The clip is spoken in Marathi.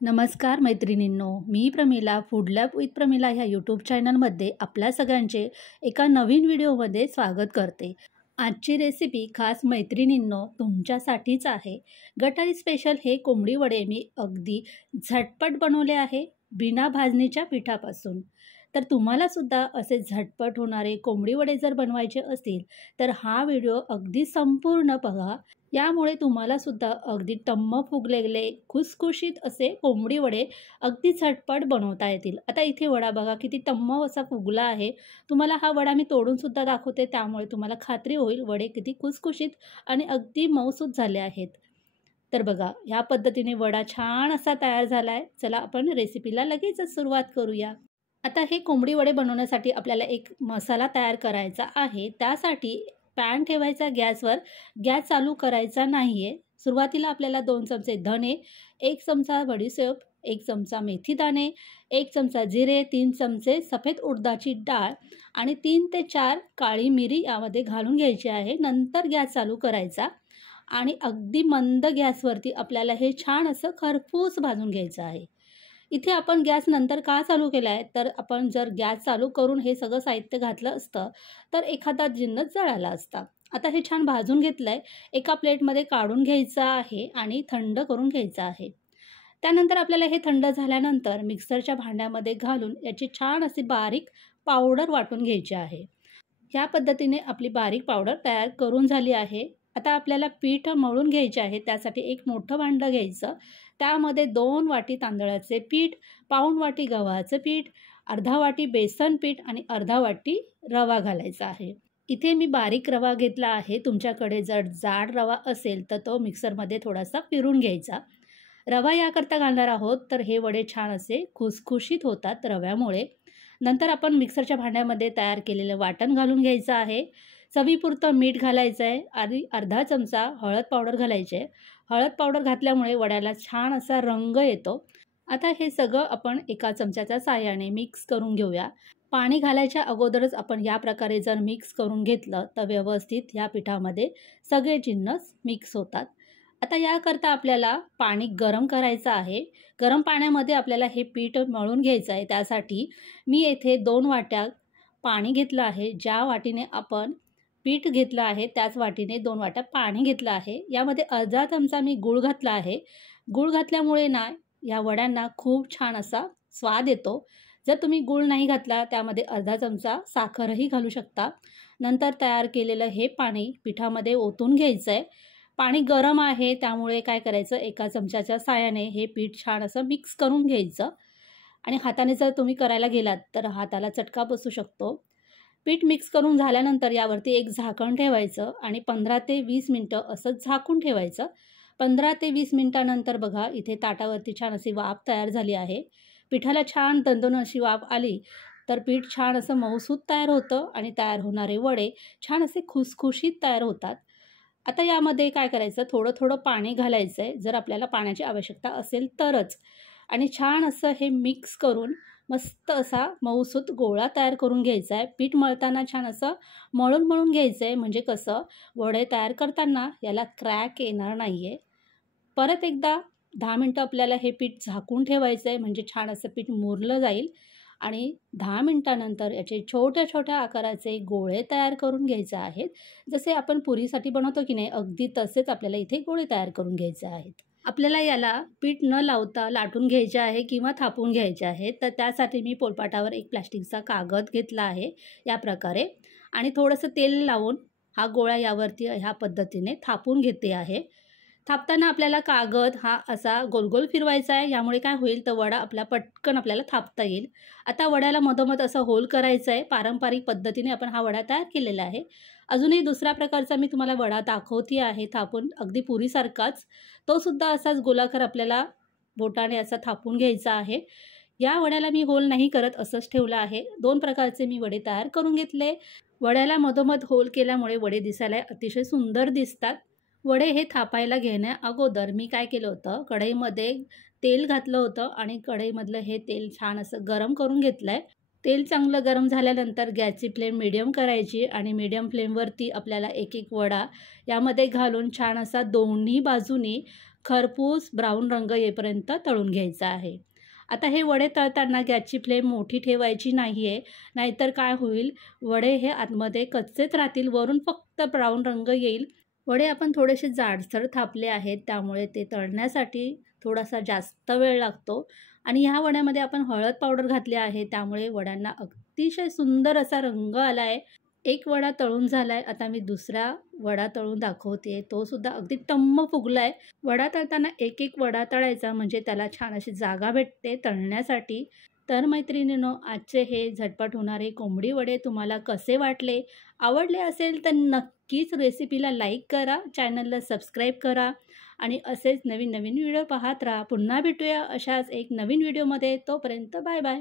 नमस्कार मैत्रिणींनो, मी Pramila food lab with Pramila ह्या यूट्यूब चॅनलमध्ये आपल्या सगळ्यांचे एका नवीन व्हिडिओमध्ये स्वागत करते। आजची रेसिपी खास मैत्रिणींनो तुमच्यासाठीच आहे। गटारी स्पेशल हे कोंबडी वडे मी अगदी झटपट बनवले आहे बिना भाजणीच्या पिठापासून। तर तुम्हाला सुद्धा असे झटपट होणारे कोंबडी वडे जर बनवायचे असतील तर हा व्हिडिओ अगदी संपूर्ण बघा। यामुळे तुम्हाला सुद्धा अगदी टम्म फुगलेले खुसखुशीत असे कोंबडी वडे अगदी झटपट बनवता येतील। आता इथे वडा बघा किती टम्म असा फुगला आहे। तुम्हाला हा वडा मी तोडून सुद्धा दाखवते, त्यामुळे तुम्हाला खात्री होईल वडे किती खुसखुशीत आणि अगदी मऊसूत झाले आहेत। तर बघा ह्या पद्धतीने वडा छान असा तयार झाला आहे। चला आपण रेसिपीला लगेचच सुरुवात करूया। आता हे कोंबडी वडे बनवण्यासाठी आपल्याला एक मसाला तयार करायचा आहे। त्यासाठी पॅन ठेवायचा गॅसवर, गॅस चालू करायचा नाहीये। सुरुवातीला आपल्याला 2 चमचे धने, 1 चमचा बडीशेप, 1 चमचा मेथी दाणे, 1 चमचा जिरे, 3 चमचे सफेद उडदाची डाळ आणि 3 ते 4 काळी मिरी यामध्ये घालून घ्यायची आहे। नंतर गॅस चालू करायचा आणि अगदी मंद गॅसवरती आपल्याला हे छान असं खरपूस भाजून घ्यायचं आहे। इथे आपण गॅस नंतर का चालू केला आहे, तर आपण जर गॅस चालू करून हे सगळं साहित्य घातलं असतं तर एखादा जिन्नस जळाला असता। आता हे छान भाजून घेतलं आहे, एका प्लेटमध्ये काढून घ्यायचं आहे आणि थंड करून घ्यायचं आहे। त्यानंतर आपल्याला हे थंड झाल्यानंतर मिक्सरच्या भांड्यामध्ये घालून याची छान अशी बारीक पावडर वाटून घ्यायची आहे। ह्या पद्धतीने आपली बारीक पावडर तयार करून झाली आहे। आता आपल्याला पीठ मळून घ्यायचे आहे। त्यासाठी एक मोठं भांडं घ्यायचं, त्यामध्ये 2 वाटी तांदळाचे पीठ, पाऊण वाटी गव्हाचं पीठ, अर्धा वाटी बेसन पीठ आणि अर्धा वाटी रवा घालायचा आहे। इथे मी बारीक रवा घेतला आहे। तुमच्याकडे जर जाड रवा असेल तर तो मिक्सरमध्ये थोडासा फिरून घ्यायचा। रवा याकरता घालणार आहोत तर हे वडे छान असे खुसखुशीत होतात रव्यामुळे। नंतर आपण मिक्सरच्या भांड्यामध्ये तयार केलेलं वाटण घालून घ्यायचं आहे। चवीपुरतं मीठ घालायचं आहे आणि अर्धा चमचा हळद पावडर घालायची आहे। हळद पावडर घातल्यामुळे वड्याला छान असा रंग येतो। आता हे सगळं आपण एका चमच्याच्या साहाय्याने मिक्स करून घेऊया। पाणी घालायच्या अगोदरच आपण या प्रकारे जर मिक्स करून घेतलं तर व्यवस्थित या पिठामध्ये सगळे जिन्नस मिक्स होतात। आता याकरता आपल्याला पाणी गरम करायचं आहे। गरम पाण्यामध्ये आपल्याला हे पीठ मळून घ्यायचं आहे। त्यासाठी मी येथे 2 वाट्या पाणी घेतलं आहे। ज्या वाटीने आपण पीठ घेतलं आहे त्याच वाटीने 2 वाट्या पाणी घेतलं आहे। यामध्ये अर्धा चमचा मी गूळ घातला आहे। गूळ घातल्यामुळे ना या वड्यांना खूप छान असा स्वाद येतो। जर तुम्ही गूळ नाही घातला त्यामध्ये अर्धा चमचा साखरही घालू शकता। नंतर तयार केलेलं हे पाणी पिठामध्ये ओतून घ्यायचं आहे। पाणी गरम आहे त्यामुळे काय करायचं, एका चमच्याच्या साहाय्याने हे पीठ छान असं मिक्स करून घ्यायचं आणि हाताने जर तुम्ही करायला गेलात तर हाताला चटका बसू शकतो। पीठ मिक्स करून झाल्यानंतर यावरती एक झाकण ठेवायचं आणि 15 ते 20 मिनिटं असं झाकून ठेवायचं। 15 ते 20 मिनिटानंतर बघा इथे ताटावरती छान अशी वाफ तयार झाली आहे। पिठाला छान दणदण अशी वाफ आली तर पीठ छान असं मऊसूत तयार होतं आणि तयार होणारे वडे छान असे खुसखुशीत तयार होतात। आता यामध्ये काय करायचं, थोडं थोडं पाणी घालायचं आहे जर आपल्याला पाण्याची आवश्यकता असेल तरच, आणि छान असं हे मिक्स करून मस्त असा मऊसूत गोळा तयार करून घ्यायचा आहे। पीठ मळताना छान असं मळून घ्यायचं आहे, म्हणजे कसं वडे तयार करताना याला क्रॅक येणार नाही आहे। परत एकदा 10 मिनटं आपल्याला हे पीठ झाकून ठेवायचं आहे, म्हणजे छान असं पीठ मुरलं जाईल आणि 10 मिनटानंतर याचे छोट्या छोट्या आकाराचे गोळे तयार करून घ्यायचे आहेत। जसे आपण पुरीसाठी बनवतो की नाही, अगदी तसेच आपल्याला इथे गोळे तयार करून घ्यायचे आहेत। आपल्याला याला पीठ न लावता लाटून घ्यायचे आहे किंवा थापून घ्यायचे आहे। तर त्यासाठी मी पोलपाटावर एक प्लास्टिकचा कागद घेतला आहे या प्रकारे आणि थोडंसं तेल लावून हा गोळा यावरती ह्या पद्धतीने थापून घेते आहे। थापताना आपल्याला कागद हा असा गोल फिरवायचा आहे, यामुळे काय होईल तर वडा पटकन आपल्याला थापता येईल। आता वड्याला मधोमध असं होल करायचं आहे। पारंपरिक पद्धतीने आपण हा वडा तयार केलेला आहे। अजूनही दुसऱ्या प्रकारचा मी तुम्हाला वडा दाखवते आहे थापून, अगदी पुरीसारखाच। तो सुद्धा असाच गोलाकार आपल्याला बोटाने असा थापून घ्यायचा आहे। या वड्याला मी होल नाही करत, असंच ठेवलं आहे। 2 प्रकारचे मी वडे तयार करून घेतले। वड्याला मधोमध होल केल्यामुळे वडे दिसायला अतिशय सुंदर दिसतात। वडे हे थापायला घेण्या अगोदर मी काय केलं होतं, कढईमध्ये तेल घातलं होतं आणि कढईमधलं हे तेल छान असं गरम करून घेतलं आहे। तेल चांगलं गरम झाल्यानंतर गॅसची फ्लेम मीडियम करायची आणि मीडियम फ्लेमवरती आपल्याला एक एक वडा यामध्ये घालून छान असा दोन्ही बाजूनी खरपूस ब्राऊन रंग येईपर्यंत तळून घ्यायचा आहे. आता हे वडे तळताना गॅसची फ्लेम मोठी ठेवायची नाही आहे, नाहीतर काय होईल, वडे हे आतमध्ये कच्चेच राहतील, वरून फक्त ब्राऊन रंग येईल. वडे आपण थोडेसे जाडसर थापले आहेत, त्यामुळे ते तळण्यासाठी थोडासा जास्त वेळ लागतो. आणि ह्या वड्यामध्ये आपण हळद पावडर घातली आहे, त्यामुळे वड्यांना अतिशय सुंदर असा रंग आला आहे. एक वडा तळून झाला आहे, आता मी दुसरा वडा तळून दाखवते. तो सुद्धा अगदी टम्म फुगला आहे. वडा तळताना एक एक वडा तळायचा, म्हणजे त्याला छान अशी जागा भेटते तळण्यासाठी. तर मैत्रिणींनो, आजचे हे झटपट होणारे कोंबडी वडे तुम्हाला कसे वाटले? आवडले असेल तर नक्कीच रेसिपीला लाईक करा, चॅनलला सबस्क्राईब करा आणि असेच नवीन नवीन व्हिडिओ पाहत राहा. पुन्हा भेटूया अशाच एक नवीन व्हिडिओमध्ये. तोपर्यंत बाय बाय.